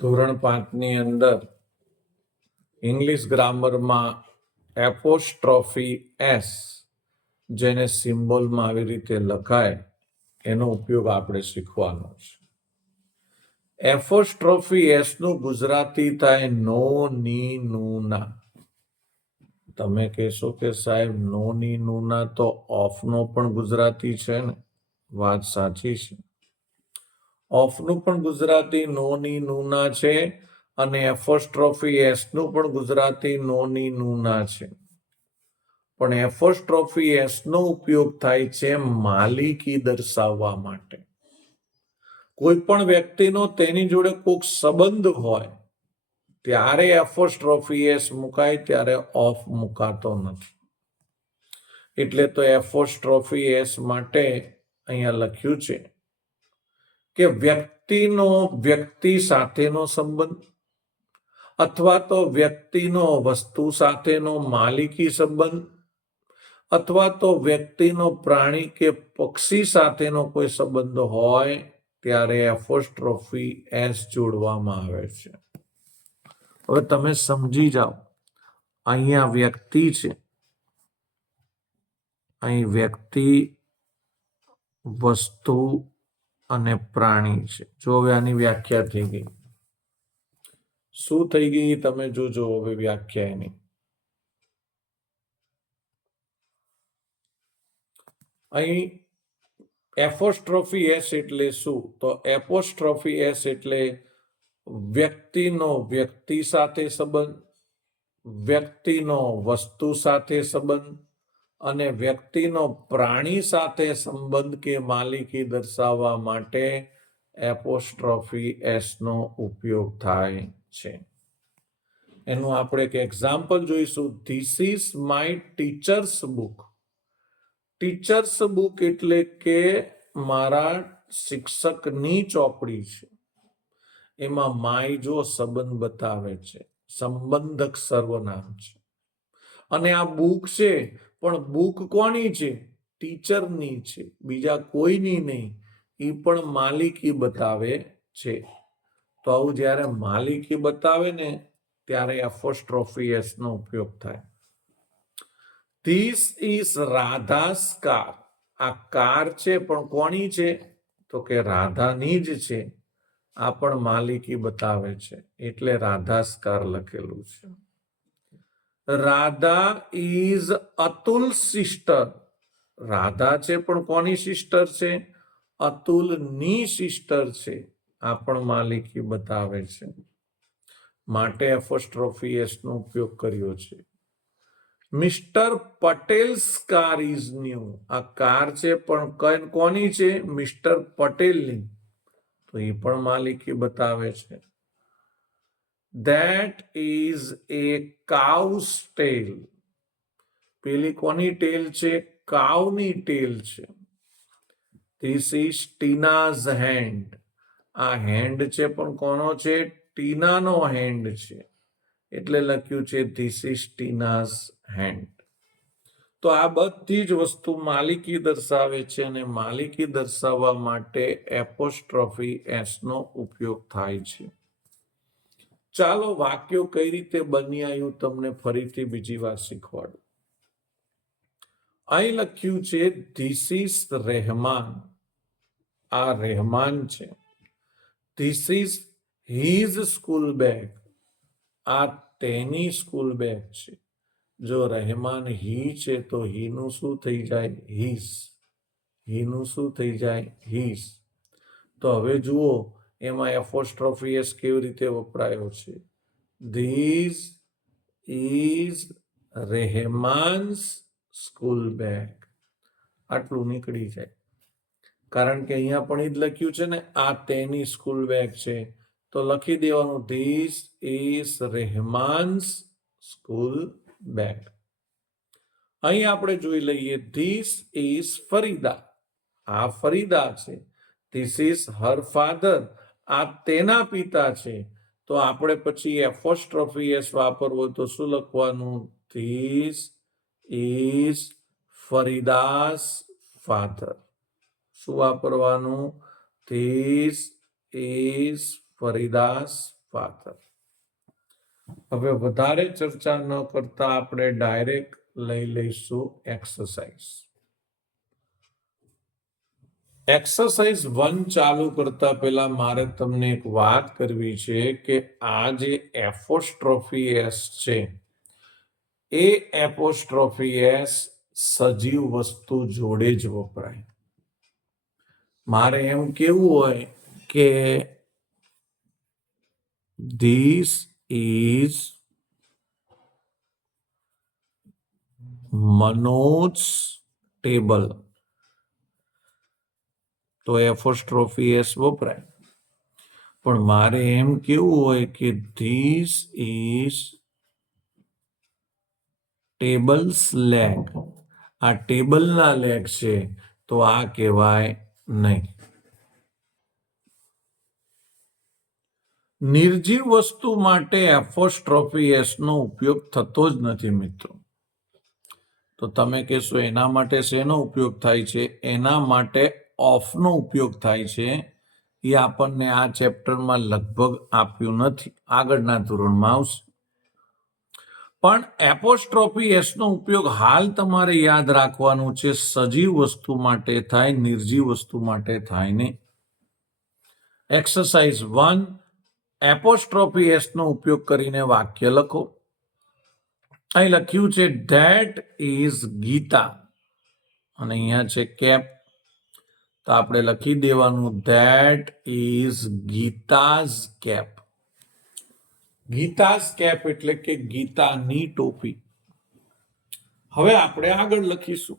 ધોરણ 5ની અંદર English ગ્રામરમાં apostrophe S, જેને સિમ્બોલમાં આવી રીતે લખાય, એનો ઉપયોગ આપણે શીખવાનો છે. એપોસ્ટ્રોફી એસ નું ગુજરાતી થાય નો ની નું ના. તમે કહેશો કે સાહેબ નો ની નું ના તો ઓફ નો પણ ગુજરાતી છે ને? વાત સાચી છે. ઓફ નું પણ ગુજરાતી નો ની નું ના છે અને એપોસ્ટ્રોફી એસ નું પણ ગુજરાતી નો ની નું ના છે. પણ એપોસ્ટ્રોફી એસ નો ઉપયોગ થાય છે માલિકી દર્શાવવા માટે. કોઈ પણ વ્યક્તિનો તેની જોડે કોઈક સંબંધ હોય ત્યારે એપોસ્ટ્રોફી એસ મુકાય, ત્યારે ઓફ મુકાતો નથી. એટલે તો એપોસ્ટ્રોફી એસ માટે અહીંયા લખ્યું છે કે વ્યક્તિનો વ્યક્તિ સાથેનો સંબંધ અથવા તો વ્યક્તિનો વસ્તુ સાથેનો માલિકી સંબંધ અથવા તો વ્યક્તિનો પ્રાણી કે પક્ષી સાથેનો કોઈ સંબંધ હોય ત્યારે એપોસ્ટ્રોફી એસ જોડવામાં આવે છે. હવે તમે સમજી જાઓ, અહીંયા વ્યક્તિ છે, અહીં વ્યક્તિ, વસ્તુ અને પ્રાણી છે. જો હવે આની વ્યાખ્યા થઈ ગઈ. શું થઈ ગઈ તમે જોજો હવે વ્યાખ્યા એની. અહીં એપોસ્ટ્રોફી એસ એટલે શું? તો એપોસ્ટ્રોફી એસ એટલે વ્યક્તિનો વ્યક્તિ સાથે સંબંધ, વ્યક્તિનો વસ્તુ સાથે સંબંધ અને વ્યક્તિનો પ્રાણી સાથે સંબંધ કે માલિકી દર્શાવવા માટે એપોસ્ટ્રોફી એસ નો ઉપયોગ થાય છે. એનું આપણે એક એક્ઝામ્પલ જોઈશું. This is my teachers book. Teachers book એટલે કે મારા શિક્ષકની ચોપડી છે. એમાં માય જો સંબંધ બતાવે છે, સંબંધક સર્વનામ છે. અને આ બુક છે, પણ બુક કોની છે? ટીચરની છે, બીજા કોઈની નહીં. એ પણ માલિકી બતાવે છે. તો આવું જ્યારે માલિકી બતાવે ને ત્યારે એપોસ્ટ્રોફી એસ નો ઉપયોગ થાય. This is Radha's car. આ કાર છે, પણ કોની છે? તો કે રાધાની જ છે. આ પણ માલિકી બતાવે છે, એટલે રાધાસ કાર લખેલું છે. Radha is Atul sister. રાધા છે, પણ કોની સિસ્ટર છે? અતુલની સિસ્ટર છે. આ પણ માલિકી બતાવે છે, માટે એપોસ્ટ્રોફી એસ નો ઉપયોગ કર્યો છે. Mister Patel's car is new. આ કાર છે, પણ કોની છે? મિસ્ટર પટેલની. તો એ પણ માલિકી બતાવે છે. That is a cow's tail. પેલી કોની ટેલ છે? કાઉની ટેલ છે. This is Tina's hand. આ હેન્ડ છે, પણ કોનો છે? ટીનાનો હેન્ડ છે. એટલે લખ્યું છે ધીસ ઇઝ ટીનાઝ હેન્ડ. તો આ બધી જ વસ્તુ માલિકી દર્શાવે છે અને માલિકી દર્શાવવા માટે એપોસ્ટ્રોફી એસ નો ઉપયોગ થાય છે. ચાલો વાક્યો કઈ રીતે બની આવ્યું તમને ફરીથી બીજી વાર શીખવાડું. અહીં લખ્યું છે ધીસ ઇઝ રહેમાન. આ રહેમાન છે. This is his school bag. આ તેની સ્કૂલ બેગ છે. જો રહેમાન હી છે તો હીનું શું થઈ જાય? હીઝ. હીનું શું થઈ જાય? હીઝ. તો હવે જુઓ એમાં એપોસ્ટ્રોફી એસ કેવી રીતે વપરાયો છે. This is Rahman's school bag. આટલું નીકળી જાય, કારણ કે અહીંયા પણ એ જ લખ્યું છે ને, આ તેની સ્કૂલ બેગ છે. તો લખી દેવાનું this is Rahman's school bag. અહીં આપણે જોઈ લઈએ ધીસ ઇઝ ફરીદા. આ ફરીદા છે. This is her father. આ તેના પિતા છે. તો આપણે પછી એપોસ્ટ્રોફી એસ વાપરવો તો શું લખવાનું? This is Farida's father. શું વાપરવાનું? This is Farida's father. હવે વધારે ચર્ચા ન કરતા આપણે ડાયરેક્ટ લઈ લઈશું એક્સરસાઇઝ. એક્સરસાઇઝ 1 ચાલુ કરતા પહેલા મારે તમને એક વાત કરવી છે કે આ જે એપોસ્ટ્રોફી એસ છે એ એપોસ્ટ્રોફી એસ સજીવ વસ્તુ જોડે જ વપરાય. મારે એમ કેવું હોય કે ધીસ ઇઝ મનોજ ટેબલ, તો એપોસ્ટ્રોફી એસ વપરાય. પણ મારે એમ કેવું હોય કે ધીસ ઇઝ ટેબલ્સ લેગ, આ ટેબલના લેગ છે તો આ કહેવાય નહીં. નિર્જીવ વસ્તુ માટે એપોસ્ટ્રોફી એસ નો ઉપયોગ થતો જ નથી મિત્રો. તો તમે કહેશો એના માટે શેનો ઉપયોગ થાય છે? એના માટે ઓફનો ઉપયોગ થાય છે. એ આપણને આ ચેપ્ટરમાં લગભગ આપ્યું નથી, આગળના ધોરણમાં આવશે. પણ એપોસ્ટ્રોફી એસ નો ઉપયોગ હાલ તમારે યાદ રાખવાનું છે, સજીવ વસ્તુ માટે થાય, નિર્જીવ વસ્તુ માટે થાય નહીં. એક્સરસાઇઝ 1, એપોસ્ટ્રોફી એસ નો ઉપયોગ કરીને વાક્ય લખો. અહીં લખ્યું છે ધેટ ઇઝ ગીતા, અને અહીંયા છે કેપ, તો આપણે લખી દેવાનું that is Geeta's cap. Geeta's cap એટલે કે ગીતાની ટોપી. હવે આપણે આગળ લખીશું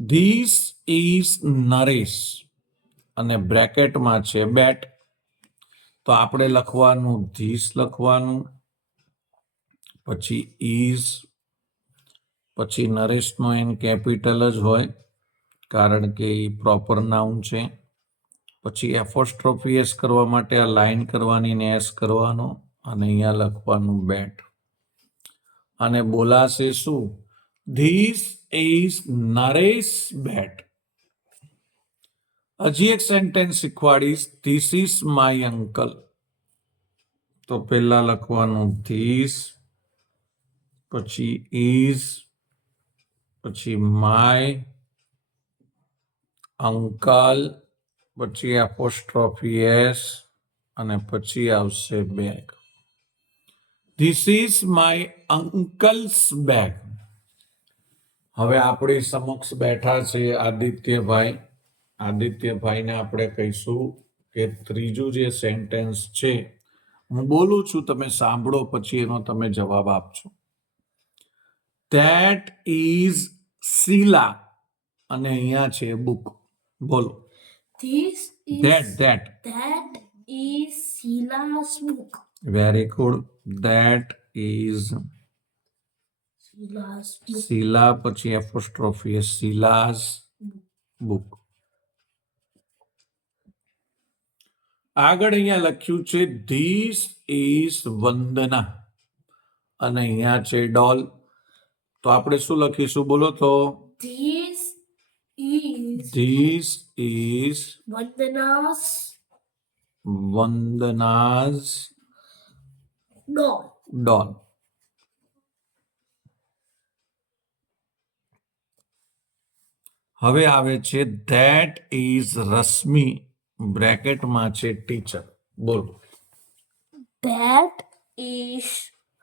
ધીસ ઇઝ નરેશ, અને બ્રેકેટમાં છે બેટ, તો આપણે લખવાનું ધીસ લખવાનું, પછી ઇઝ, પછી નરેશનો એન કેપિટલ જ હોય કારણ કે એ પ્રોપર નાઉન છે. પછી એપોસ્ટ્રોફી એસ કરવા માટે આ લાઈન કરવાની ને એસ કરવાનો, અને અહીંયા લખવાનું બેટ. અને બોલાશે શું? This is Naresh bat. હજી એક સેન્ટેન્સ શીખવાડીશ, ધીસ ઇઝ માય અંકલ, તો પહેલા લખવાનું ધીસ, પછી ઇઝ, પછી માય અંકલ, પછી એપોસ્ટ્રોફી એસ, અને પછી આવશે bag. This is my uncle's bag. હવે આપણી સમક્ષ બેઠા છે આદિત્યભાઈ. આદિત્યભાઈને આપણે કહીશું કે ત્રીજું જે સેન્ટેન્સ છે, હું બોલું છું તમે સાંભળો, પછી એનો તમે જવાબ આપજો. ધેટ ઇઝ શીલા, અને અહીંયા છે બુક. બોલો. This is that that is Sheila's book. very good. That is Sheila's book. શીલા, પછી એપોસ્ટ્રોફી એસ, શીલા's book. આગળ અહીંયા લખ્યું છે ધીસ ઇઝ વંદના, અને અહીંયા છે ડોલ, તો આપણે શું લખીશું? બોલો તો. This is Vandana's doll. હવે આવે છે ધેટ ઇઝ રશ્મિ, બ્રેકેટમાં છે ટીચર. બોલો. That is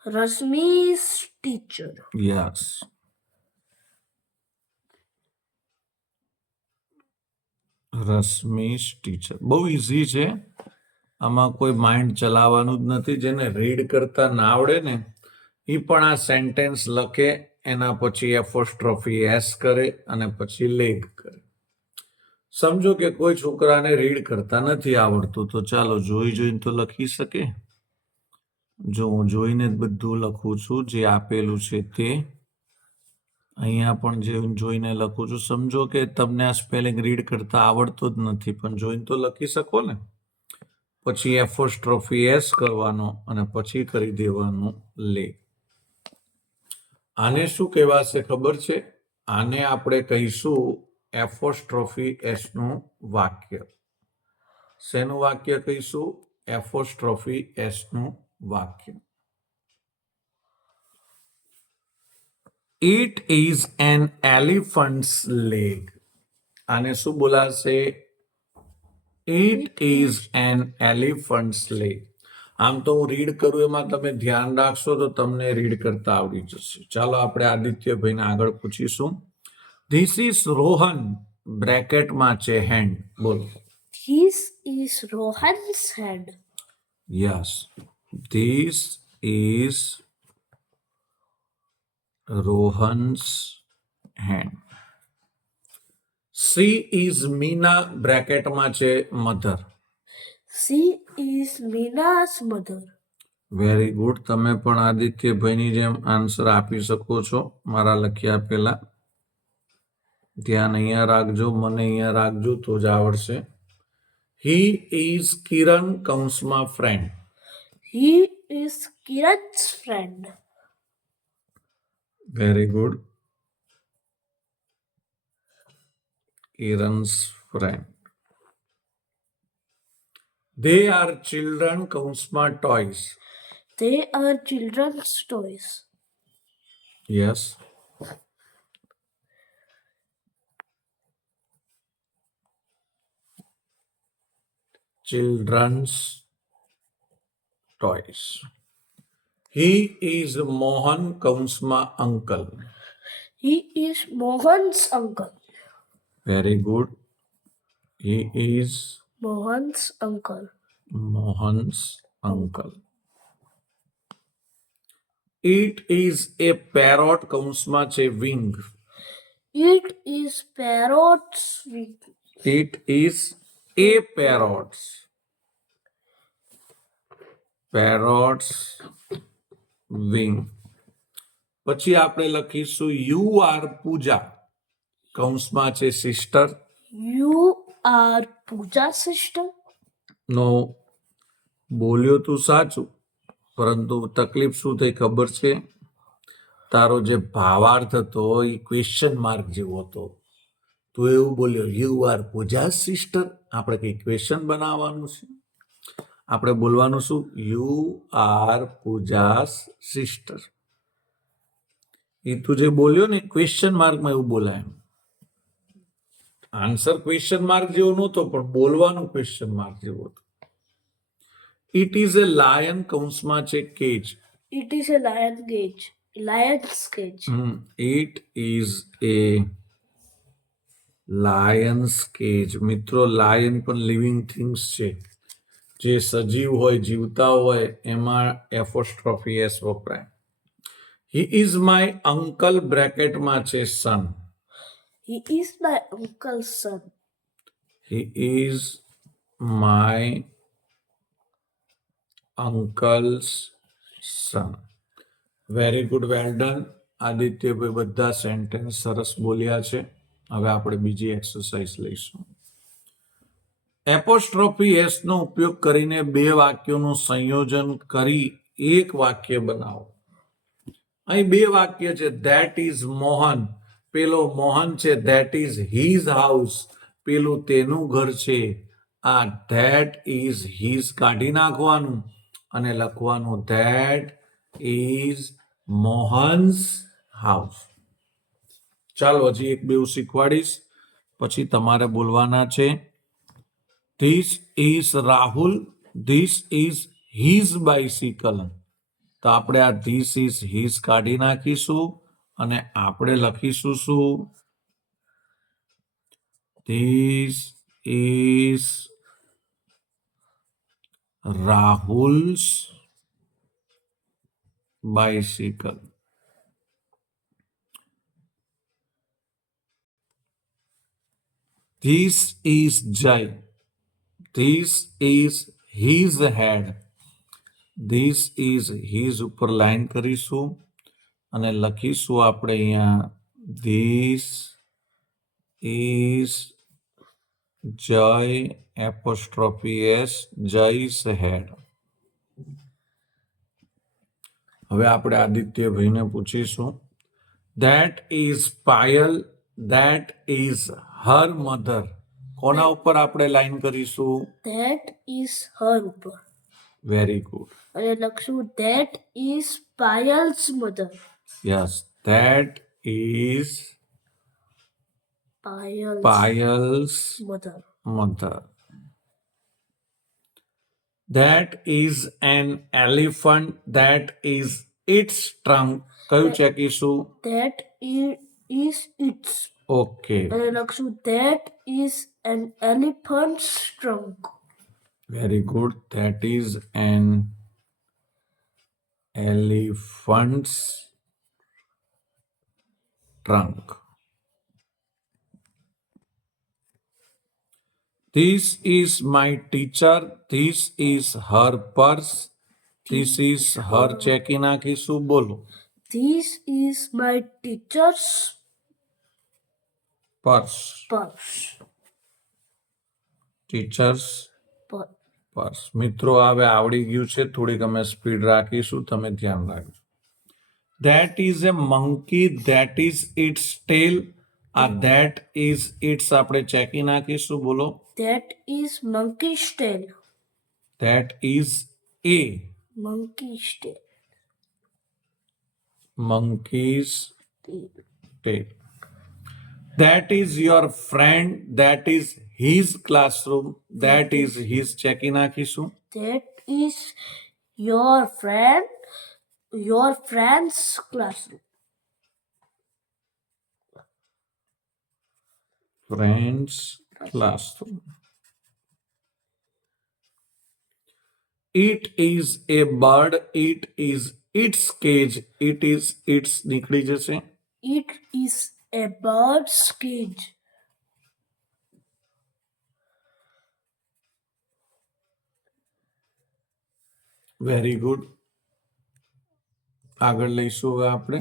Rashmi's teacher. Yes. Rashmi's teacher. બહુ ઇઝી છે, આમાં કોઈ માઇન્ડ ચલાવવાનું જ નથી. જેને રીડ કરતા ના આવડે ને એ પણ આ સેન્ટેન્સ લખે, એના પછી એપોસ્ટ્રોફી એસ કરે, અને પછી લેગ કરે. સમજો કે કોઈ છોકરાને રીડ કરતા નથી આવડતું, તો ચાલો જોઈને તો લખી શકે. જો હું જોઈને જ બધું લખું છું, જે આપેલું છે તે અહીંયા પણ જોઈને લખું છું. સમજો કે તમને આ સ્પેલિંગ રીડ કરતા આવડતો જ નથી, પણ જોઈને તો લખી શકો ને. પછી એપોસ્ટ્રોફી એસ કરવાનો, અને પછી કરી દેવાનું લે. આને શું કહેવાશે ખબર છે? આને આપણે કહીશું એપોસ્ટ્રોફી એસ નું વાક્ય. શેનું વાક્ય કહીશું? એપોસ્ટ્રોફી એસ નું વાક્ય. It is an elephant's leg. આને શું બોલાશે? It is an elephant's leg. આમ તો હું રીડ કરું એમાં તમે ધ્યાન રાખશો તો તમને રીડ કરતા આવડી જશે. ચાલો આપણે આદિત્યભાઈને આગળ પૂછીશું. ધીસ ઇઝ રોહન બ્રેકેટમાં છે હેન્ડ. બોલો. This is Rohan's hand. Yes, this is Rohan's hand. She is Mina બ્રેકેટમાં છે mother. She is Mina's mother. Very good. તમે પણ આદિત્યભાઈની જેમ આન્સર આપી શકો છો મારા લખ્યા પહેલા. ધ્યાન અહીંયા રાખજો, મને અહીંયા રાખજો તો જ આવડશે. હી ઇઝ કિરણ કૌંસમાં friend. He is Kiran's friend. Very good. Kiran's friend. They are children કૌંસમાં toys. They are children's toys. Yes. Children's toys. He is Mohan કૌંસમાં uncle. He is Mohan's uncle. Very good. He is Mohan's uncle. Mohan's uncle. It is a parrot કૌંસમાં છે wing. It is parrot's wing. It is a parrot's. Parrot's wing. પછી આપણે લખીશું you are પૂજા કૌંસમાં છે sister. You are Pooja's sister. નો બોલ્યો તું સાચું, પરંતુ તકલીફ શું થઈ ખબર છે? તારો જે ભાવાર્થ હતો એ ક્વેશ્ચન માર્ક જેવો હતો. તું એવું બોલ્યો યુ આર પૂજા સિસ્ટર. આપણે કઈ ક્વેશ્ચન બનાવવાનું છે? આપણે બોલવાનું શું? You are Pooja sister. એ તું જે બોલ્યો ને ક્વેશ્ચન માર્કમાં એવું બોલાય. આન્સર ક્વેશ્ચન માર્ક જેવો નહોતો પણ બોલવાનું ક્વેશ્ચન માર્ક જેવો હતો. ઇટ ઇઝ એ લાયન કૌંસમાં છે cage. It is a lion cage. Lion's cage. It is A Lions cage. મિત્રો, લાયન પણ લિવિંગ થિંગ્સ છે, જે સજીવ હોય, જીવતા હોય, એમાં એપોસ્ટ્રોફી એસ વપરાય. હી ઇઝ માય અંકલ બ્રેકેટમાં છે સન. He is my uncle's son. He is my uncle's son. Very good, well done. આદિત્યભાઈ બધા સેન્ટેન્સ સરસ બોલ્યા છે. હવે આપણે બીજી એક્સરસાઇઝ લઈશું. એપોસ્ટ્રોફી એસ નો ઉપયોગ કરીને બે વાક્યોનું સંયોજન કરી એક વાક્ય બનાવો. અહીં બે વાક્ય છે. That is Mohan. પેલો મોહન છે. That is his house. પેલું તેનું ઘર છે. આ ધેટ ઇઝ હીઝ કાઢી નાખવાનું અને લખવાનું ધેટ ઇઝ મોહન્સ હાઉસ. ચાલો હજી એક બેઉ શીખવાડીશ, પછી તમારે બોલવાના છે. This is Rahul. This is his bicycle. તો આપણે આ ધીસ ઇઝ હીઝ કાઢી નાખીશું અને આપણે લખીશું શું? This is Rahul's bicycle. This is Jay. This is his head. This is his ઉપર લાઈન કરીશું અને લખીશું આપણે અહીંયા this is Jay apostrophe S Jay's head. હવે આપણે આદિત્યભાઈને પૂછીશું. That is Payal. That is her mother. કોના ઉપર આપણે લાઈન કરીશું? That is her ઉપર. Very good. અને લખશું that is Payal's mother. Yes, that is Payal's Payal's mother. mother. That is an elephant. That is its trunk. કયું ચેકીશું? That is its. ઓકે, અને લખશું that is an elephant's trunk. Very good. That is an elephant's trunk. This is my teacher. This is her purse. This is her ચેકી નાખીશું. બોલો. This is my teacher's purse. purse. Teachers Purse. Purse. મિત્રો હવે આવડી ગયું છે. થોડીક અમે speed રાખીશું, તમે ધ્યાન રાખજો. That is a monkey. That is its tail. આ that is its આપણે ચેકી નાખીશું. બોલો. That is monkey's tail. That is a Monkey's tail. monkey's tail. That is your friend. That is his classroom. That is his ચેકી નાખીશું. That is your friend's classroom. Friends classroom. It is a bird. It is its cage. It is its નીકળી જશે. It is a bird's cage. Very good. આગળ લઈશું હવે આપણે.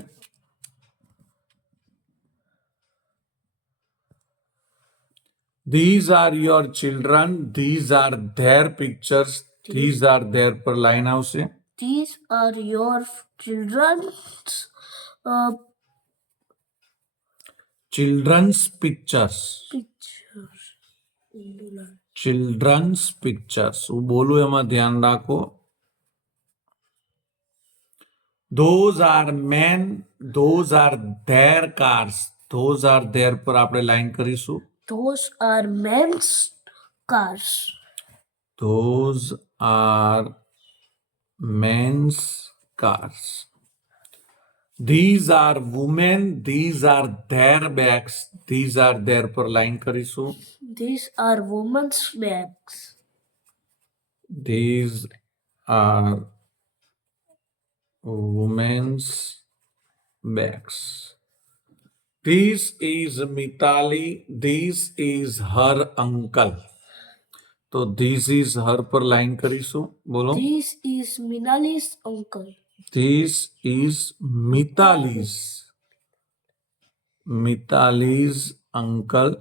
These are your children. These are their pictures. These are their પર line આવશે. These are your children's Children's pictures. pictures. Children's pictures. હું બોલું એમાં ધ્યાન રાખો. Those are men. Those are their cars. Those are their પર આપણે line કરીશું. Those are men's cars. Those are men's cars. These are women. These are their bags. These are their પર line કરીશું. These are women's bags. These are women's bags. This is Mitali. This is her uncle. તો this is her પર line કરીશું. બોલો. This is Minali's uncle. This is Mitali's uncle.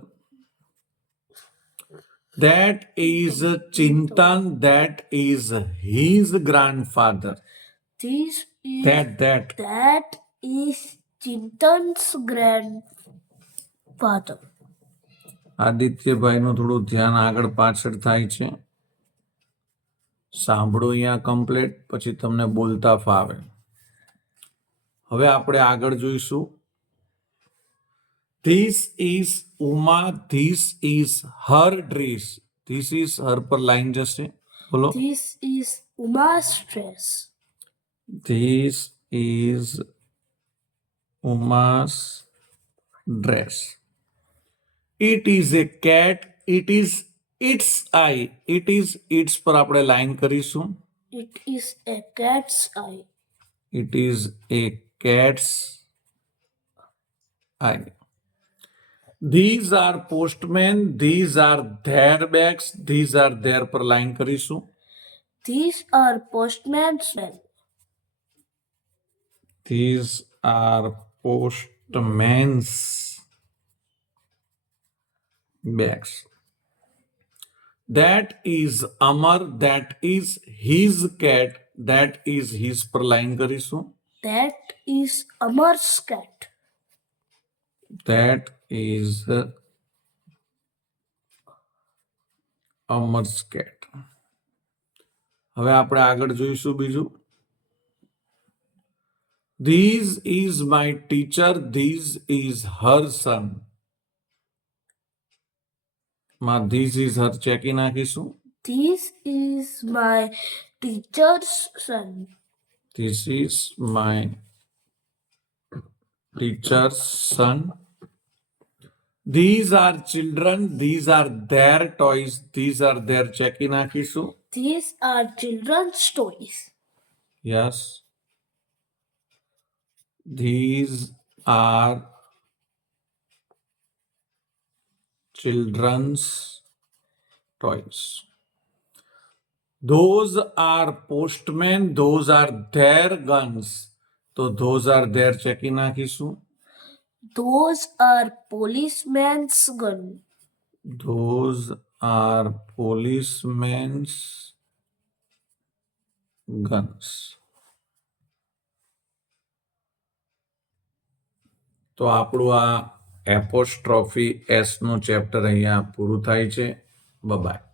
That is Chintan. That is his grandfather. This is That that is Chintan's grandfather. આદિત્યભાઈનું થોડું ધ્યાન આગળ પાછળ થાય છે. સાંભળો અહીંયા કમ્પ્લીટ, પછી તમને બોલતા ફાવે. હવે આપણે આગળ જોઈશું. This is Uma. This is her dress. This is her પર લાઈન જશે. બોલો. This is Uma's dress. This is Uma's dress. It is a cat. It is its eye. It is its પર આપણે લાઈન કરીશું. It is a cat's eye. It is a cat's eye. These are postmen. These are their bags. These are their પર line કરીશું. These are postman's bags. These are postman's bags. That is Amar. That is his cat. That is his પર line કરીશું. That is Amar's cat. That is Amar's cat. હવે આપણે આગળ જોઈશું બીજું. This is my teacher, this is her son. માં this is હર ચેકી નાખીશું. This is my teacher's son. This is my teacher's son. These are children, these are their toys, these are their ચેકી નાખીશું. These are children's toys. Yes. These are children's toys. Those are postmen, those are their guns. તો those are their ચેકી નાખીશું. Those are policeman's gun. Those are policemen's guns. તો આપણું આ apostrophe S નું chapter અહીંયા પૂરું થાય છે. બાય.